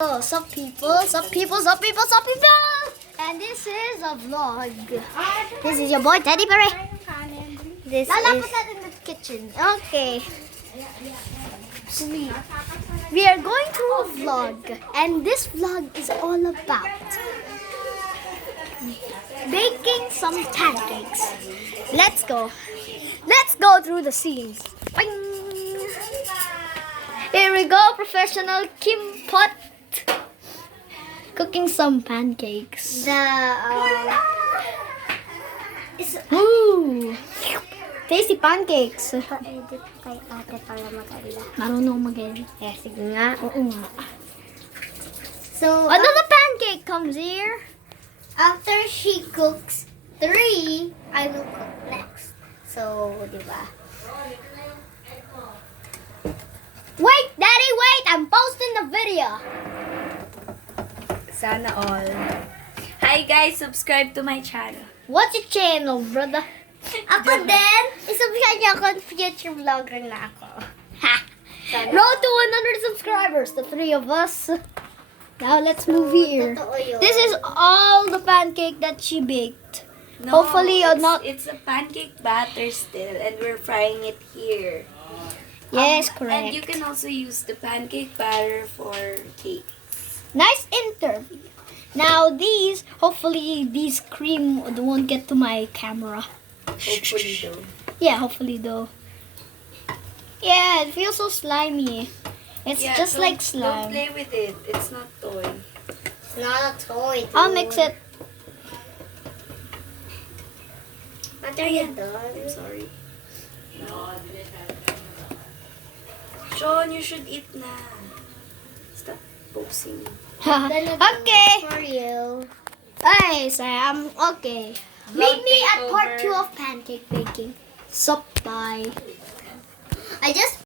Oh, sup people, and this is a vlog. This is your boy Teddy Bear. This is in the kitchen. Okay. We are going to a vlog, and this vlog is all about baking some pancakes. Let's go. Let's go through the scenes. Boing. Here we go, professional Kim Pot. Cooking some pancakes. Ooh, tasty pancakes. Pa-edit kay ate para maganda. Marunong mag-edit. Eh, sige nga. Oo nga. So, Another pancake comes here. after she cooks 3, I will cook next. So, di ba? Wait, Daddy, wait! I'm posting the video. Sana all. Hi guys, subscribe to my channel. What's your channel, brother? Ako din, isubscribe niyo ako, future vlogger na ako. Ha! Road to 100 subscribers, the 3 of us. Now let's move here. Totoo yun. This is all the pancake that she baked. Hopefully, it's not. It's a pancake batter still, and we're frying it here. Yes, And you correct. can also use the pancake batter for cake. Nice interview. Now these, hopefully these cream won't get to my camera. Hopefully though. Yeah, hopefully though. Yeah, it feels so slimy. It's Yeah, just like Don't slime. play with it. It's not toy. It's not a toy, dude. I'll mix it. What are you I'm doing? sorry. Sean, you should eat na. Stop posing. Okay. For you. Hey, Sam. Okay. Meet me at takeover. part 2 of pancake baking. Sup, bye. I just